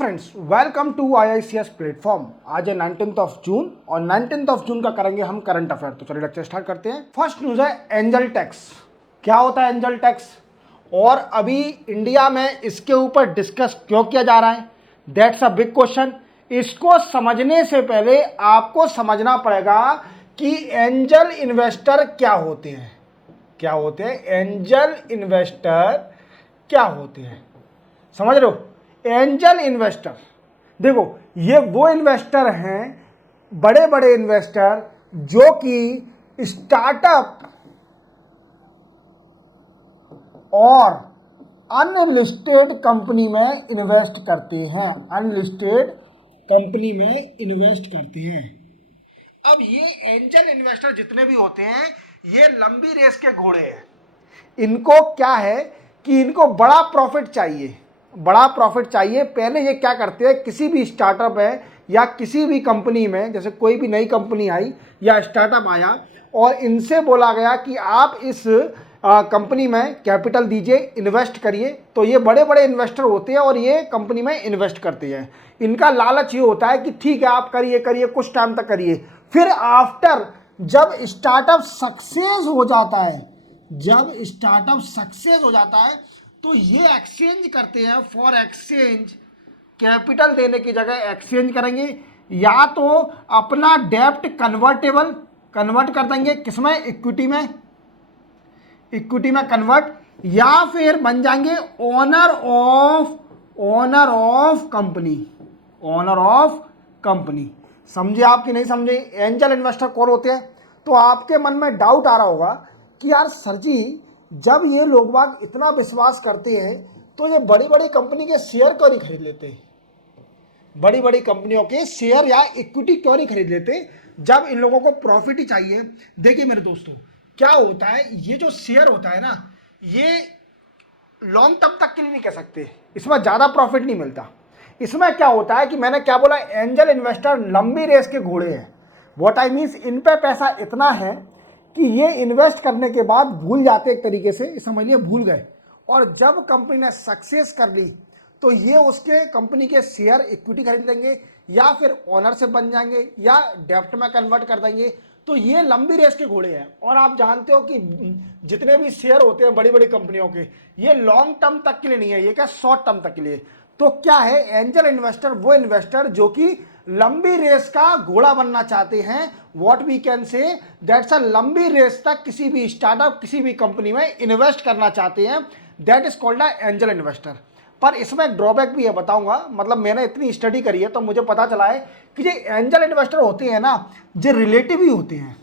Friends, welcome to IICS platform. आज है 19th of June और 19th ऑफ जून का करेंगे हम करंट अफेयर। तो चलिए लेक्चर स्टार्ट करते हैं। फर्स्ट न्यूज है एंजल टैक्स। क्या होता है एंजल टैक्स और अभी इंडिया में इसके ऊपर डिस्कस क्यों किया जा रहा है, दैट्स अ बिग क्वेश्चन। इसको समझने से पहले आपको समझना पड़ेगा कि एंजल इन्वेस्टर क्या होते हैं। क्या होते हैं एंजल इन्वेस्टर? क्या होते हैं समझ रहे हो? एंजल इन्वेस्टर, देखो ये वो इन्वेस्टर हैं, बड़े बड़े इन्वेस्टर जो कि स्टार्टअप और अनलिस्टेड कंपनी में इन्वेस्ट करते हैं। अनलिस्टेड कंपनी में इन्वेस्ट करते हैं। अब ये एंजल इन्वेस्टर जितने भी होते हैं ये लंबी रेस के घोड़े हैं। इनको क्या है कि इनको बड़ा प्रॉफिट चाहिए, बड़ा प्रॉफिट चाहिए। पहले ये क्या करते हैं, किसी भी स्टार्टअप है या किसी भी कंपनी में, जैसे कोई भी नई कंपनी आई या स्टार्टअप आया और इनसे बोला गया कि आप इस कंपनी में कैपिटल दीजिए, इन्वेस्ट करिए, तो ये बड़े बड़े इन्वेस्टर होते हैं और ये कंपनी में इन्वेस्ट करते हैं। इनका लालच ये होता है कि ठीक है आप करिए करिए, कुछ टाइम तक करिए, फिर आफ्टर जब स्टार्टअप सक्सेस हो जाता है, जब स्टार्टअप सक्सेस हो जाता है तो ये एक्सचेंज करते हैं फॉर एक्सचेंज। कैपिटल देने की जगह एक्सचेंज करेंगे, या तो अपना डेब्ट कन्वर्ट कर देंगे, किसमें? इक्विटी में, इक्विटी में कन्वर्ट, या फिर बन जाएंगे owner of company, owner of company. समझे आप कि नहीं समझे? एंजल इन्वेस्टर कौन होते हैं? तो आपके मन में डाउट आ रहा होगा कि यार सर जी, जब ये लोग बाग इतना विश्वास करते हैं तो ये बड़ी बड़ी कंपनी के शेयर क्यों नहीं खरीद लेते? बड़ी बड़ी कंपनियों के शेयर या इक्विटी क्यों नहीं खरीद लेते जब इन लोगों को प्रॉफिट ही चाहिए? देखिए मेरे दोस्तों, क्या होता है, ये जो शेयर होता है ना, ये लॉन्ग टर्म तक के लिए नहीं कह सकते, इसमें ज्यादा प्रॉफिट नहीं मिलता। इसमें क्या होता है कि मैंने क्या बोला, एंजल इन्वेस्टर लंबी रेस के घोड़े हैं। व्हाट आई मीन्स, इन पे पैसा इतना है कि ये इन्वेस्ट करने के बाद भूल जाते, एक तरीके से समझ लिए भूल गए, और जब कंपनी ने सक्सेस कर ली तो ये उसके कंपनी के शेयर इक्विटी खरीद लेंगे या फिर ओनरशिप बन जाएंगे या डेब्ट में कन्वर्ट कर देंगे। तो ये लंबी रेस के घोड़े हैं। और आप जानते हो कि जितने भी शेयर होते हैं बड़ी बड़ी कंपनियों के, ये लॉन्ग टर्म तक के लिए नहीं है, ये क्या शॉर्ट टर्म तक के लिए। तो क्या है एंजल इन्वेस्टर? वो इन्वेस्टर जो कि लंबी रेस का घोड़ा बनना चाहते हैं। What we can say that's a लंबी रेस तक किसी भी स्टार्टअप, किसी भी कंपनी में इन्वेस्ट करना चाहते हैं, that is called a angel investor. पर इसमें एक ड्रॉबैक भी है, बताऊंगा। मतलब मैंने इतनी स्टडी करी है तो मुझे पता चला है कि जो एंजल इन्वेस्टर होते हैं ना, जो रिलेटिव ही होते हैं,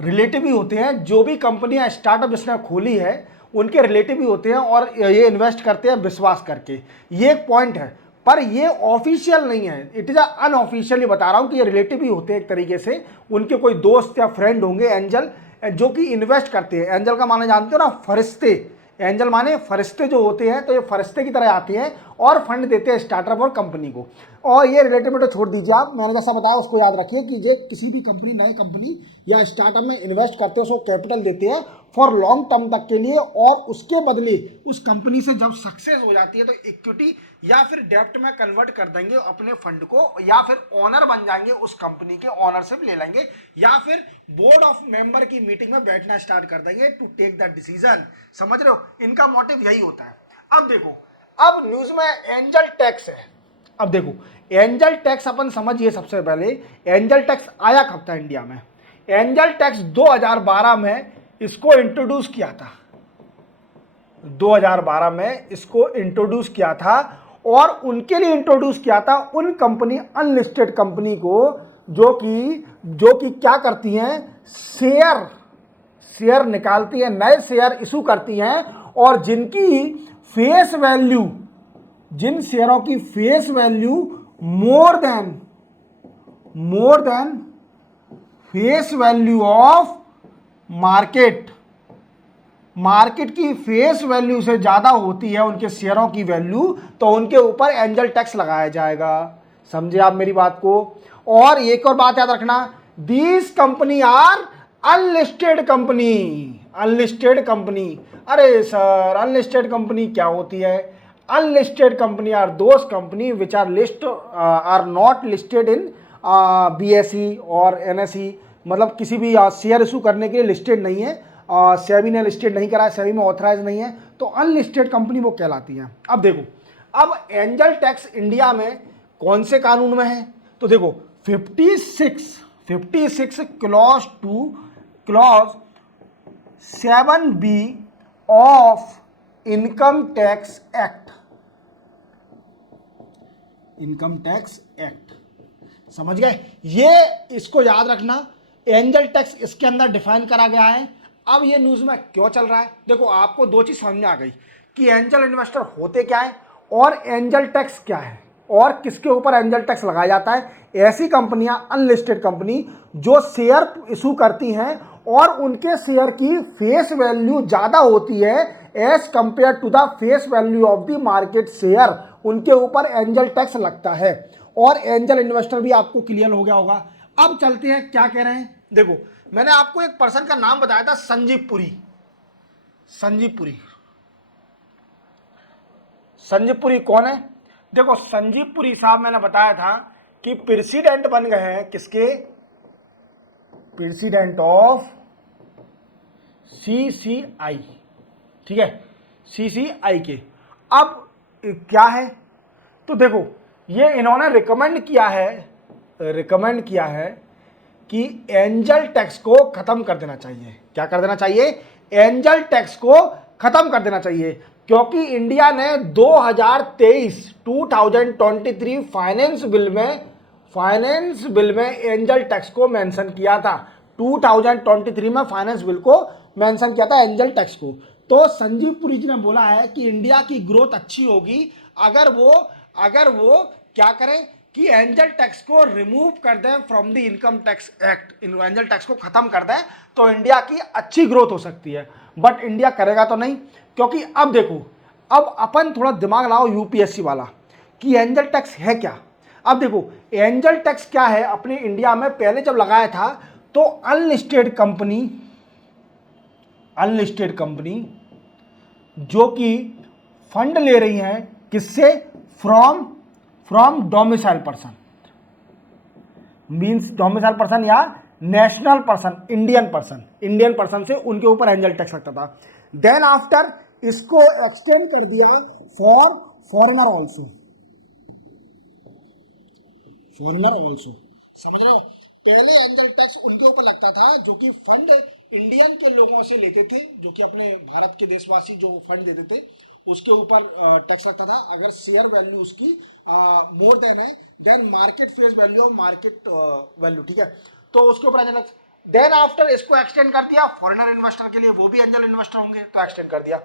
रिलेटिव ही होते हैं। जो भी कंपनियां स्टार्टअप जिसने खोली है उनके रिलेटिव ही होते हैं और ये इन्वेस्ट करते हैं विश्वास करके। ये एक पॉइंट है, पर ये ऑफिशियल नहीं है, इट इज अनऑफिशियली बता रहा हूं कि ये रिलेटिव ही होते हैं एक तरीके से। उनके कोई दोस्त या फ्रेंड होंगे एंजल जो कि इन्वेस्ट करते हैं। एंजल का माने जानते हो ना, फरिश्ते। एंजल माने फरिश्ते जो होते हैं, तो ये फरिश्ते की तरह आते हैं और फंड देते हैं स्टार्टअप और कंपनी को। और ये रिलेटिव में तो छोड़ दीजिए आप, मैंने जैसा बताया उसको याद रखिए कि जो किसी भी कंपनी, नई कंपनी या स्टार्टअप में इन्वेस्ट करते हैं उसको कैपिटल देते हैं फॉर लॉन्ग टर्म तक के लिए, और उसके बदले उस कंपनी से जब सक्सेस हो जाती है तो इक्विटी या फिर डेब्ट में कन्वर्ट कर देंगे अपने फंड को, या फिर ओनर बन जाएंगे उस कंपनी के, ओनरशिप ले लेंगे, या फिर बोर्ड ऑफ मेंबर की मीटिंग में बैठना स्टार्ट कर देंगे टू टेक द डिसीजन। समझ रहे हो? इनका मोटिव यही होता है। अब देखो, अब न्यूज में एंजल टैक्स है। अब देखो एंजल टैक्स अपन समझिए। सबसे पहले एंजल टैक्स आया कब था इंडिया में? एंजल टैक्स 2012 में इसको इंट्रोड्यूस किया था। 2012 में इसको इंट्रोड्यूस किया था, और उनके लिए इंट्रोड्यूस किया था उन कंपनी, अनलिस्टेड कंपनी को जो कि क्या करती हैं, शेयर निकालती हैं, नए शेयर इशू करती हैं, और जिनकी फेस वैल्यू, जिन शेयरों की face value more than face value of market की फेस वैल्यू से ज्यादा होती है उनके शेयरों की वैल्यू, तो उनके ऊपर एंजल टैक्स लगाया जाएगा। समझे आप मेरी बात को? और एक और बात याद रखना, these company are unlisted company. Unlisted company, अरे सर अनलिस्टेड कंपनी क्या होती है? Unlisted company are those company which are not listed in BSE और NSE, मतलब किसी भी शेयर इशू करने के लिए लिस्टेड नहीं है, सेबी ने लिस्टेड नहीं करा है, सेबी में ऑथराइज नहीं है, तो अनलिस्टेड कंपनी वो कहलाती है। अब देखो, अब एंजल टैक्स इंडिया में कौन से कानून में है, तो देखो 56 clause 7B of income tax act, income tax act, समझ गए? ये इसको याद रखना, एंजल टैक्स इसके अंदर डिफाइन करा गया है। अब ये न्यूज में क्यों चल रहा है, देखो आपको दो चीज समझ में आ गई कि एंजल इन्वेस्टर होते क्या है और एंजल टैक्स क्या है और किसके ऊपर एंजल टैक्स लगाया जाता है। ऐसी कंपनियां, अनलिस्टेड कंपनी जो शेयर इशू करती हैं और उनके शेयर की फेस वैल्यू ज्यादा होती है as compare to the face value of the market share, उनके ऊपर एंजल टैक्स लगता है। और एंजल इन्वेस्टर भी आपको क्लियर हो गया होगा। अब चलते हैं क्या कह रहे हैं, देखो मैंने आपको एक पर्सन का नाम बताया था, संजीव पुरी। संजीव पुरी कौन है, देखो संजीव पुरी साहब मैंने बताया था कि प्रेसिडेंट बन गए हैं किसके, प्रेसिडेंट ऑफ CCI, ठीक है, CCI के। अब क्या है, तो देखो ये इन्होंने रिकमेंड किया है कि एंजल टैक्स को खत्म कर देना चाहिए। क्या कर देना चाहिए, एंजल टैक्स को खत्म कर देना चाहिए, क्योंकि इंडिया ने 2023 फाइनेंस बिल में एंजल टैक्स को मेंशन किया था। 2023 में फाइनेंस बिल को मेंशन किया था एंजल टैक्स को। तो संजीव पुरी जी ने बोला है कि इंडिया की ग्रोथ अच्छी होगी अगर वो क्या करें कि एंजल टैक्स को रिमूव कर दें from the income tax act, angel tax को खत्म कर दें तो इंडिया की अच्छी ग्रोथ हो सकती है। बट इंडिया करेगा तो नहीं, क्योंकि अब देखो, अब अपन थोड़ा दिमाग लाओ यूपीएससी वाला कि एंजल टैक्स है क्या। अब देखो एंजल टैक्स क्या है, अपने इंडिया में पहले जब लगाया था तो अनलिस्टेड कंपनी जो कि फंड ले रही हैं किससे, from domicile person, means domicile person या नेशनल पर्सन, इंडियन पर्सन से उनके ऊपर एंजल टैक्स लगता था। देन आफ्टर इसको एक्सटेंड कर दिया फॉर फॉरेनर ऑल्सो, समझ रहे हो। पहले एंजल टैक्स उनके ऊपर लगता था जो कि फंड इंडियन के लोगों से लेते थे, जो कि अपने भारत के देशवासी जो फंड देते थे उसके ऊपर टैक्स लगता था अगर शेयर वैल्यू उसकी मोर देन है देन मार्केट फेस वैल्यू और मार्केट वैल्यू, ठीक है, तो उसके ऊपर एंजल। देन आफ्टर इसको एक्सटेंड कर दिया फॉरेनर इन्वेस्टर के लिए, वो भी एंजल इन्वेस्टर होंगे तो एक्सटेंड कर दिया।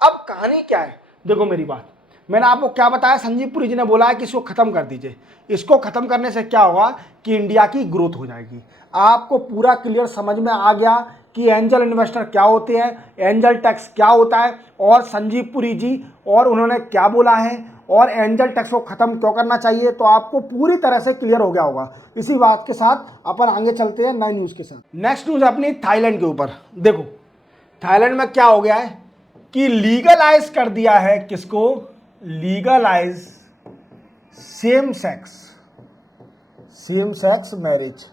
अब कहानी क्या है, देखो मेरी बात, मैंने आपको क्या बताया, संजीव पुरी जी ने बोला है कि इसको खत्म कर दीजिए। इसको खत्म करने से क्या होगा कि इंडिया की ग्रोथ हो जाएगी। आपको पूरा क्लियर समझ में आ गया कि एंजल इन्वेस्टर क्या होते हैं, एंजल टैक्स क्या होता है और संजीव पुरी जी और उन्होंने क्या बोला है और एंजल टैक्स को खत्म क्यों करना चाहिए, तो आपको पूरी तरह से क्लियर हो गया होगा। इसी बात के साथ अपन आगे चलते हैं नई न्यूज के साथ। नेक्स्ट न्यूज अपनी थाईलैंड के ऊपर। देखो थाईलैंड में क्या हो गया है कि लीगलाइज कर दिया है, किसको, legalise same sex marriage,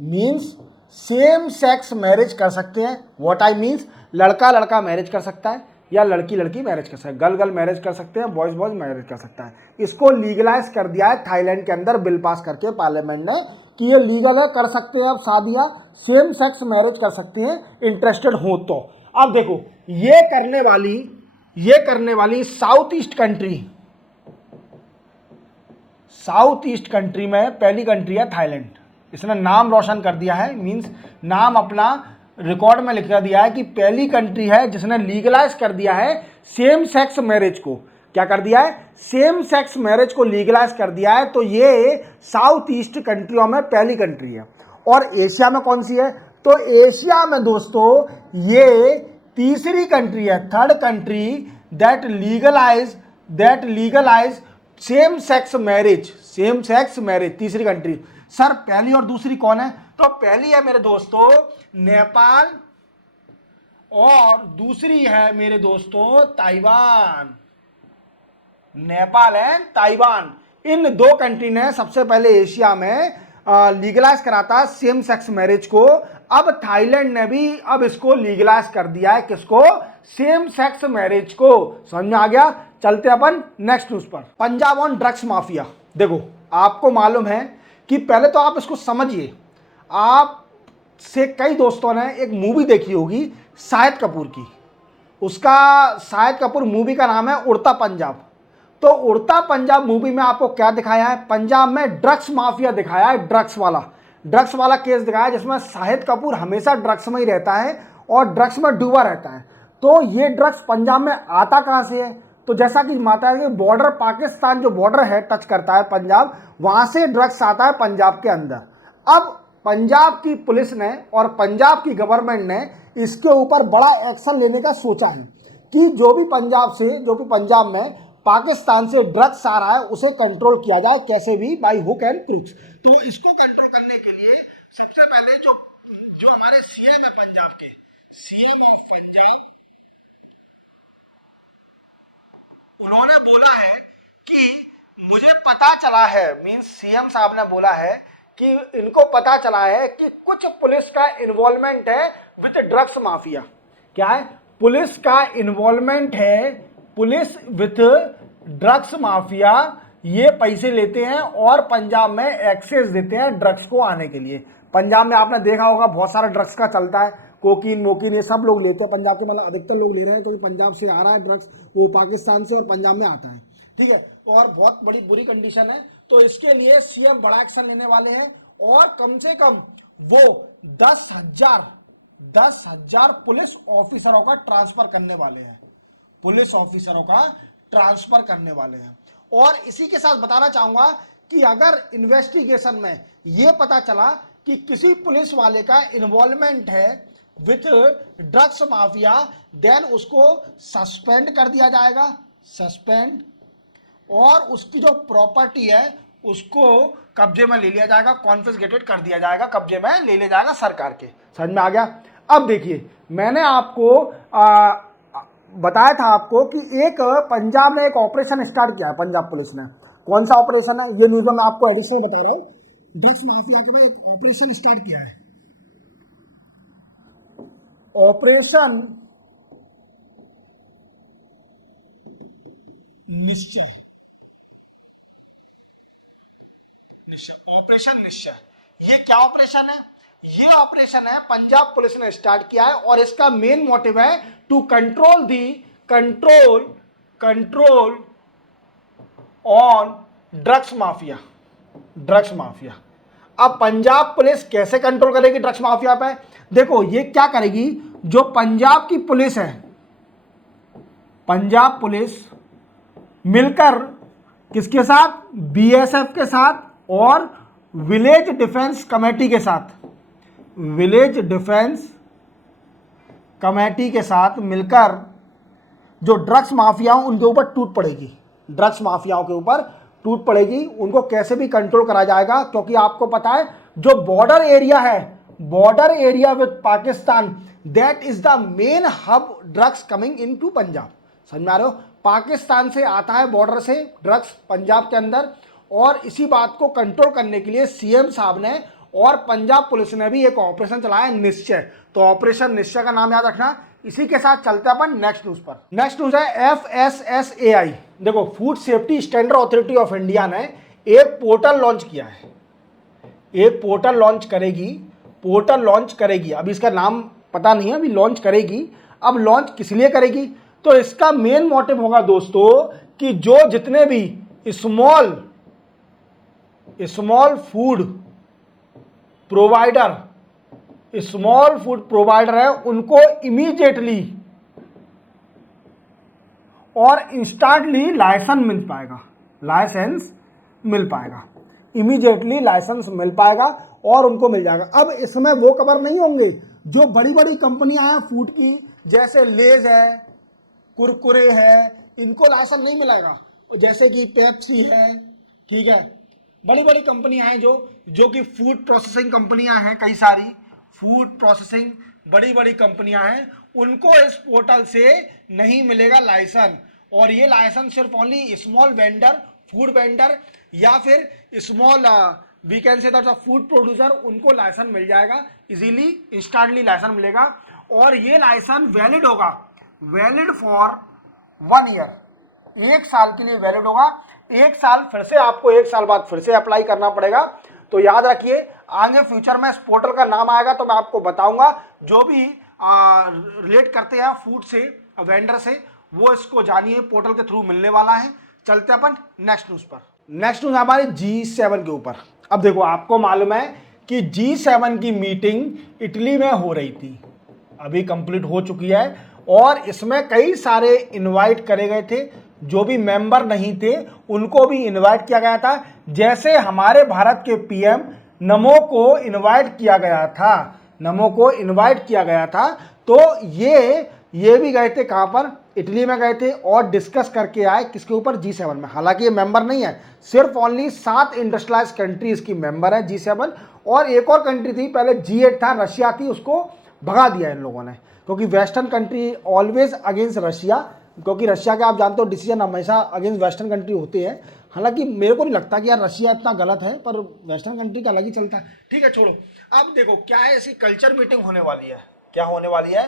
means same sex marriage कर सकते हैं। व्हाट आई मीन्स, लड़का लड़का मैरिज कर सकता है या लड़की लड़की मैरिज कर सकता है, गर्ल गर्ल मैरिज कर सकते हैं, बॉयज बॉयज मैरिज कर सकता है। इसको लीगलाइज कर दिया है थाईलैंड के अंदर, बिल पास करके पार्लियामेंट ने कि ये लीगल है, कर सकते हैं अब शादियां, सेम सेक्स मैरिज कर सकती हैं इंटरेस्टेड हो तो। अब देखो ये करने वाली साउथ ईस्ट कंट्री में पहली कंट्री है थाईलैंड। इसने नाम रोशन कर दिया है, मींस नाम अपना रिकॉर्ड में लिखा दिया है कि पहली कंट्री है जिसने लीगलाइज कर दिया है सेम सेक्स मैरिज को। क्या कर दिया है, सेम सेक्स मैरिज को लीगलाइज कर दिया है। तो ये साउथ ईस्ट कंट्रियों में पहली कंट्री है। और एशिया में कौन सी है, तो एशिया में दोस्तों ये तीसरी कंट्री है, third country that legalise same sex marriage, तीसरी कंट्री। सर पहली और दूसरी कौन है, तो पहली है मेरे दोस्तों नेपाल और दूसरी है मेरे दोस्तों ताइवान। नेपाल एंड ताइवान, इन दो कंट्री ने सबसे पहले एशिया में लीगलाइज करा था सेम सेक्स मैरिज को। अब थाईलैंड ने भी अब इसको लीगलाइज कर दिया है, किसको? सेम सेक्स मैरिज को। समझ में आ गया? चलते अपन नेक्स्ट न्यूज पर। Punjab on drugs mafia. देखो, आपको मालूम है कि पहले तो आप इसको समझिए, आप से कई दोस्तों ने एक मूवी देखी होगी शाहिद कपूर की, उसका शाहिद कपूर मूवी का नाम है उड़ता पंजाब। तो उड़ता पंजाब मूवी में आपको क्या दिखाया है? पंजाब में ड्रग्स माफिया दिखाया है, ड्रग्स वाला केस दिखाया है, जिसमें शाहिद कपूर हमेशा ड्रग्स में ही रहता है और ड्रग्स में डूबा रहता है। तो ये ड्रग्स पंजाब में आता कहाँ से है? तो जैसा कि माता है कि बॉर्डर पाकिस्तान जो बॉर्डर है टच करता है पंजाब, वहां से ड्रग्स आता है पंजाब के अंदर। अब पंजाब की पुलिस ने और पंजाब की गवर्नमेंट ने इसके ऊपर बड़ा एक्शन लेने का सोचा है कि जो भी पंजाब में पाकिस्तान से ड्रग्स आ रहा है उसे कंट्रोल किया जाए, कैसे भी, बाय हुक एंड क्रूक। तो इसको कंट्रोल करने के लिए सबसे पहले जो हमारे सीएम है पंजाब के, सीएम ऑफ पंजाब, उन्होंने बोला है कि मुझे पता चला है, मींस सीएम साहब ने बोला है कि इनको पता चला है कि कुछ पुलिस का इन्वॉल्वमेंट है विद ड्रग्स माफिया। क्या है? पुलिस का इन्वॉल्वमेंट है, पुलिस विथ ड्रग्स माफिया, ये पैसे लेते हैं और पंजाब में एक्सेस देते हैं ड्रग्स को आने के लिए। पंजाब में आपने देखा होगा बहुत सारा ड्रग्स का चलता है, कोकीन मोकीन ये सब लोग लेते हैं पंजाब के, मतलब अधिकतर लोग ले रहे हैं, क्योंकि पंजाब से आ रहा है ड्रग्स, वो पाकिस्तान से और पंजाब में आता है। ठीक है, और बहुत बड़ी बुरी कंडीशन है। तो इसके लिए सीएम बड़ा एक्शन लेने वाले हैं और कम से कम वो 10,000 पुलिस ऑफिसरों का ट्रांसफर करने वाले हैं, और इसी के साथ बताना चाहूंगा कि अगर इन्वेस्टिगेशन में यह पता चला कि किसी पुलिस वाले का इन्वॉल्वमेंट है विथ ड्रग्स माफिया, देन उसको सस्पेंड कर दिया जाएगा, और उसकी जो प्रॉपर्टी है उसको कब्जे में ले लिया जाएगा, कॉन्फिस्केटेड कर दिया जाएगा, कब्जे में ले लिया जाएगा सरकार के। समझ में आ गया? अब देखिए, मैंने आपको बताया था आपको कि एक पंजाब ने एक ऑपरेशन स्टार्ट किया है, पंजाब पुलिस ने। कौन सा ऑपरेशन है ये न्यूज में मैं आपको एडिशनल बता रहा हूं। ड्रग्स माफिया के बाद एक ऑपरेशन स्टार्ट किया है, ऑपरेशन निश्चय, ऑपरेशन निश्चय। ये क्या ऑपरेशन है? ये ऑपरेशन है पंजाब पुलिस ने स्टार्ट किया है और इसका मेन मोटिव है to control on drugs mafia. अब पंजाब पुलिस कैसे कंट्रोल करेगी ड्रग्स माफिया पे? देखो, ये क्या करेगी, जो पंजाब की पुलिस है, पंजाब पुलिस मिलकर किसके साथ? बीएसएफ के साथ और विलेज डिफेंस कमेटी के साथ मिलकर जो ड्रग्स माफिया उनके ऊपर टूट पड़ेगी, उनको कैसे भी कंट्रोल करा जाएगा। क्योंकि आपको पता है जो border area with Pakistan, that is the main hub drugs coming into Punjab. समझ में आ रहे हो? पाकिस्तान से आता है बॉर्डर से ड्रग्स पंजाब के अंदर, और इसी बात को कंट्रोल करने के लिए सीएम साहब ने और पंजाब पुलिस ने भी एक ऑपरेशन चलाया निश्चय। तो ऑपरेशन निश्चय का नाम याद रखना। इसी के साथ चलते हैं अपन नेक्स्ट न्यूज पर। नेक्स्ट न्यूज है FSSAI। देखो, food safety standard authority of India ने एक पोर्टल लॉन्च किया है, पोर्टल लॉन्च करेगी। अभी इसका नाम पता नहीं है, अभी लॉन्च करेगी। अब लॉन्च किस लिए करेगी? तो इसका मेन मोटिव होगा दोस्तों कि जो जितने भी स्मॉल फूड प्रोवाइडर है, उनको इमीडिएटली और इंस्टेंटली लाइसेंस मिल पाएगा, इमीडिएटली लाइसेंस मिल पाएगा और उनको मिल जाएगा। अब इसमें वो कवर नहीं होंगे जो बड़ी बड़ी कंपनियां हैं फूड की, जैसे लेज है, कुरकुरे है, इनको लाइसेंस नहीं मिलेगा, जैसे कि पेप्सी है। ठीक है, बड़ी बड़ी कंपनियां हैं जो कि फूड प्रोसेसिंग कंपनियां हैं, कई सारी फूड प्रोसेसिंग बड़ी बड़ी कंपनियां हैं, उनको इस पोर्टल से नहीं मिलेगा लाइसेंस। और ये लाइसेंस सिर्फ only small vendor, food vendor या फिर small we can say that food producer, उनको लाइसेंस मिल जाएगा इजीली, इंस्टेंटली लाइसेंस मिलेगा। और ये लाइसेंस वैलिड होगा, वैलिड फॉर 1 ईयर, 1 साल के लिए वैलिड होगा। 1 साल फिर से आपको 1 साल बाद फिर से अप्लाई करना पड़ेगा। तो याद रखिए, आगे फ्यूचर में इस पोर्टल का नाम आएगा तो मैं आपको बताऊंगा, जो भी रिलेट करते हैं फूड से, वेंडर से, वो इसको जानिए, पोर्टल के थ्रू मिलने वाला है। चलते अपन नेक्स्ट न्यूज पर। नेक्स्ट न्यूज हमारी G7 के ऊपर। अब देखो, आपको मालूम है कि G7 की मीटिंग इटली में हो रही थी, अभी कंप्लीट हो चुकी है, और इसमें कई सारे इनवाइट करे गए थे, जो भी मेंबर नहीं थे उनको भी इनवाइट किया गया था। जैसे हमारे भारत के पीएम नमो को इनवाइट किया गया था, नमो को इनवाइट किया गया था, तो ये भी गए थे, कहां पर, इटली में गए थे, और डिस्कस करके आए किसके ऊपर, G7 में। हालांकि ये मेंबर नहीं है, सिर्फ ओनली 7 इंडस्ट्रियलाइज कंट्रीज की मेंबर है G7, और एक और कंट्री थी पहले, G8 था, रशिया थी, उसको भगा दिया इन लोगों ने, क्योंकि western country always against Russia, क्योंकि रशिया के आप जानते हो डिसीजन हमेशा अगेंस्ट वेस्टर्न कंट्री होते हैं। हालांकि मेरे को नहीं लगता कि यार रशिया इतना गलत है, पर वेस्टर्न कंट्री का अलग ही चलता है। ठीक है, छोड़ो। अब देखो क्या है, ऐसी कल्चर मीटिंग होने वाली है, क्या होने वाली है,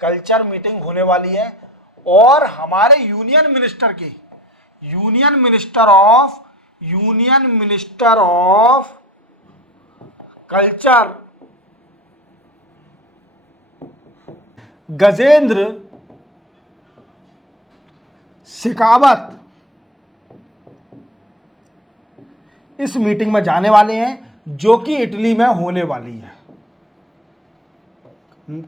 कल्चर मीटिंग होने वाली है, और हमारे union minister of culture Gajendra Shekhawat इस मीटिंग में जाने वाले हैं, जो कि इटली में होने वाली है।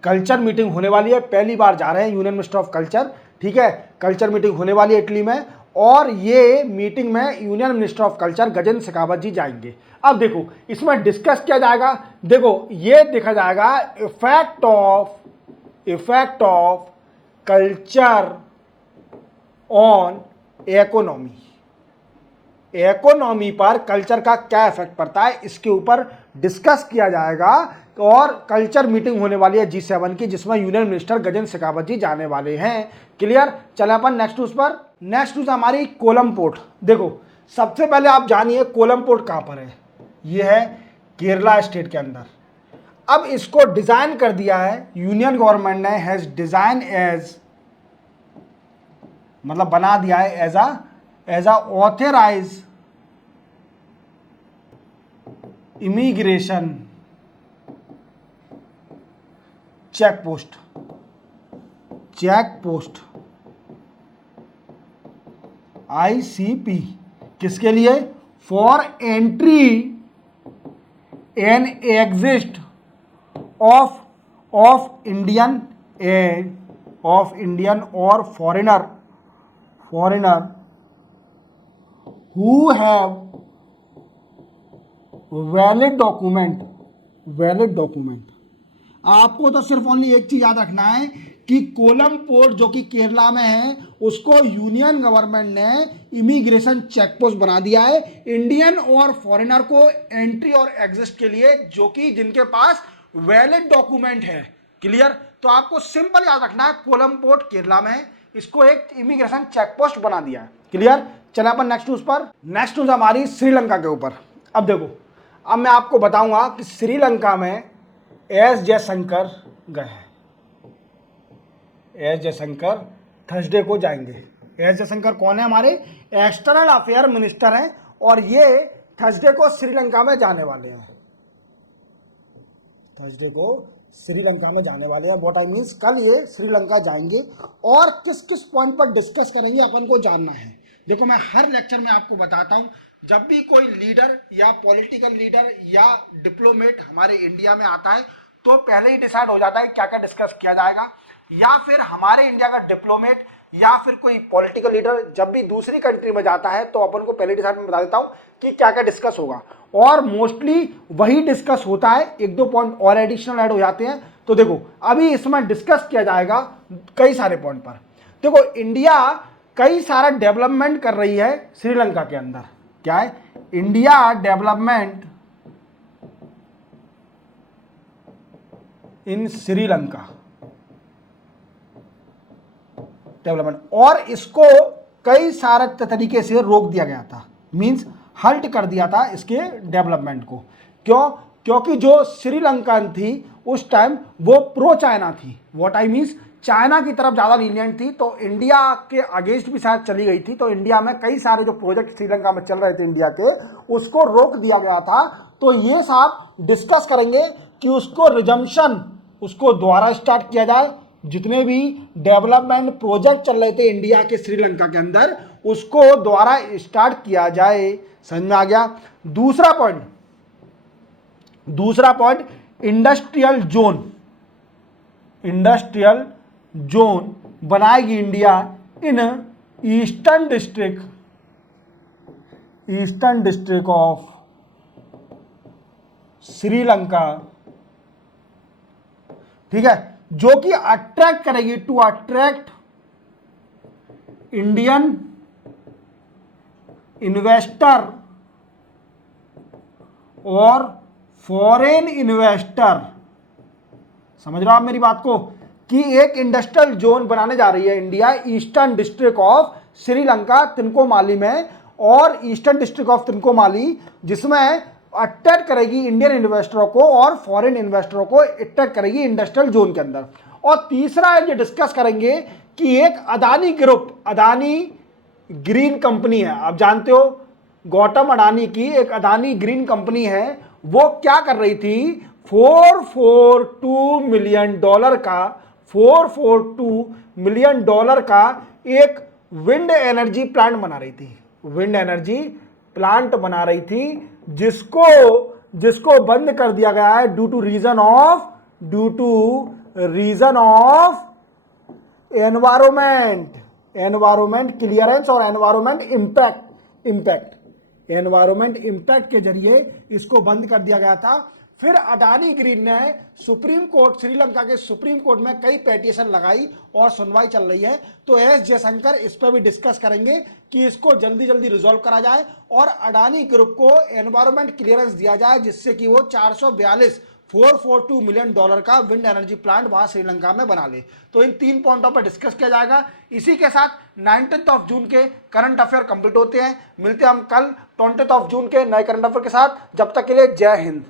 कल्चर मीटिंग होने वाली है, पहली बार जा रहे हैं यूनियन मिनिस्टर ऑफ कल्चर। ठीक है, कल्चर मीटिंग होने वाली है इटली में, और ये मीटिंग में union minister of culture Gajendra Shekhawat ji जाएंगे। अब देखो, इसमें डिस्कस किया जाएगा, देखो ये देखा जाएगा effect of culture on economy पर कल्चर का क्या इफेक्ट पड़ता है, इसके ऊपर डिस्कस किया जाएगा। और कल्चर मीटिंग होने वाली है G7 की, जिसमें यूनियन मिनिस्टर गजेंद्र शेखावत जी जाने वाले हैं। क्लियर। चले अपन नेक्स्ट न्यूज पर। नेक्स्ट न्यूज हमारी कोलम पोर्ट। देखो, सबसे पहले आप जानिए कोलम पोर्ट कहां पर है। यह है केरला स्टेट के अंदर। अब इसको डिजाइन कर दिया है यूनियन गवर्नमेंट ने, हैज डिजाइन एज, मतलब बना दिया है as a authorise immigration check post ICP, किसके लिए, for entry and exit of Indian और foreigner who have valid document. आपको तो सिर्फ ओनली एक चीज याद रखना है कि कोलम पोर्ट जो कि केरला में है, उसको यूनियन गवर्नमेंट ने इमिग्रेशन चेक पोस्ट बना दिया है इंडियन और फॉरेनर को एंट्री और एग्जिट के लिए, जो कि जिनके पास वैलिड डॉक्यूमेंट है। क्लियर। तो आपको सिंपल याद रखना है, कोलम पोर्ट केरला में है, इसको एक इमिग्रेशन चेक पोस्ट बना दिया है। क्लियर। चला अपन नेक्स्ट न्यूज पर। नेक्स्ट न्यूज हमारी श्रीलंका के ऊपर। अब देखो, अब मैं आपको बताऊंगा कि श्रीलंका में एस जयशंकर गए हैं। एस जयशंकर थर्सडे को जाएंगे। एस जयशंकर कौन है, हमारे एक्सटर्नल अफेयर मिनिस्टर हैं, और ये थर्सडे को श्रीलंका में जाने वाले हैं। थर्सडे को श्रीलंका में जाने वाले हैं, व्हाट आई मीन्स कल ये श्रीलंका जाएंगे, और किस किस पॉइंट पर डिस्कस करेंगे अपन को जानना है। देखो, मैं हर लेक्चर में आपको बताता हूं, जब भी कोई लीडर या पॉलिटिकल लीडर या डिप्लोमेट हमारे इंडिया में आता है, तो पहले ही डिसाइड हो जाता है क्या क्या डिस्कस किया जाएगा, या फिर हमारे इंडिया का डिप्लोमेट या फिर कोई पॉलिटिकल लीडर जब भी दूसरी कंट्री में जाता है, तो अपन को पहले डिसाइड में बता देता हूं कि क्या क्या डिस्कस होगा, और मोस्टली वही डिस्कस होता है, एक दो पॉइंट और एडिशनल ऐड हो जाते हैं। तो देखो, अभी इसमें डिस्कस किया जाएगा कई सारे पॉइंट पर। देखो, इंडिया कई सारा डेवलपमेंट कर रही है श्रीलंका के अंदर। क्या है, India development in Sri Lanka. Development, और इसको कई सारे तरीके से रोक दिया गया था, मींस हल्ट कर दिया था इसके डेवलपमेंट को। क्यों? क्योंकि जो श्रीलंका थी उस टाइम वो प्रो चाइना थी, व्हाट आई मीन्स चाइना की तरफ ज़्यादा लीनियंट थी, तो इंडिया के अगेंस्ट भी शायद चली गई थी। तो इंडिया में कई सारे जो प्रोजेक्ट श्रीलंका में चल रहे थे इंडिया के, उसको रोक दिया गया था। तो ये साहब डिस्कस करेंगे कि उसको रिजम्पशन, उसको दोबारा स्टार्ट किया जाए, जितने भी डेवलपमेंट प्रोजेक्ट चल रहे थे इंडिया के श्रीलंका के अंदर, उसको दोबारा स्टार्ट किया जाए। समझ में आ गया? दूसरा पॉइंट इंडस्ट्रियल जोन बनाएगी India in eastern district of Sri Lanka, ठीक है, जो कि अट्रैक्ट करेगी, टू अट्रैक्ट इंडियन इन्वेस्टर और फॉरेन इन्वेस्टर। समझ रहे हो आप मेरी बात को, कि एक इंडस्ट्रियल जोन बनाने जा रही है India eastern district of Sri Lanka Trincomalee में, और ईस्टर्न डिस्ट्रिक्ट ऑफ तिनकोमाली, जिसमें अट्रैक्ट करेगी इंडियन इन्वेस्टरों को और फॉरेन इन्वेस्टरों को अट्रैक्ट करेगी इंडस्ट्रियल जोन के अंदर। और तीसरा ये डिस्कस करेंगे कि एक Adani group, Adani green company है, आप जानते हो गौतम अडानी की एक अदानी ग्रीन कंपनी है, वो क्या कर रही थी, $442 मिलियन का एक विंड एनर्जी प्लांट बना रही थी, जिसको बंद कर दिया गया है due to reason of environment clearance और एनवायरमेंट इम्पैक्ट के जरिए इसको बंद कर दिया गया था। फिर अडानी ग्रीन ने श्रीलंका के सुप्रीम कोर्ट में कई पेटिशन लगाई और सुनवाई चल रही है। तो एस जयशंकर इस पर भी डिस्कस करेंगे कि इसको जल्दी जल्दी रिजॉल्व करा जाए और अडानी ग्रुप को एनवायरमेंट क्लियरेंस दिया जाए, जिससे कि वो $442 मिलियन का विंड एनर्जी प्लांट वहां श्रीलंका में बना ले। तो इन 3 पॉइंटों पर डिस्कस किया जाएगा। इसी के साथ 19 जून के करंट अफेयर कंप्लीट होते हैं। मिलते हैं हम कल 20 जून के नए करंट अफेयर के साथ। जब तक के लिए जय हिंद।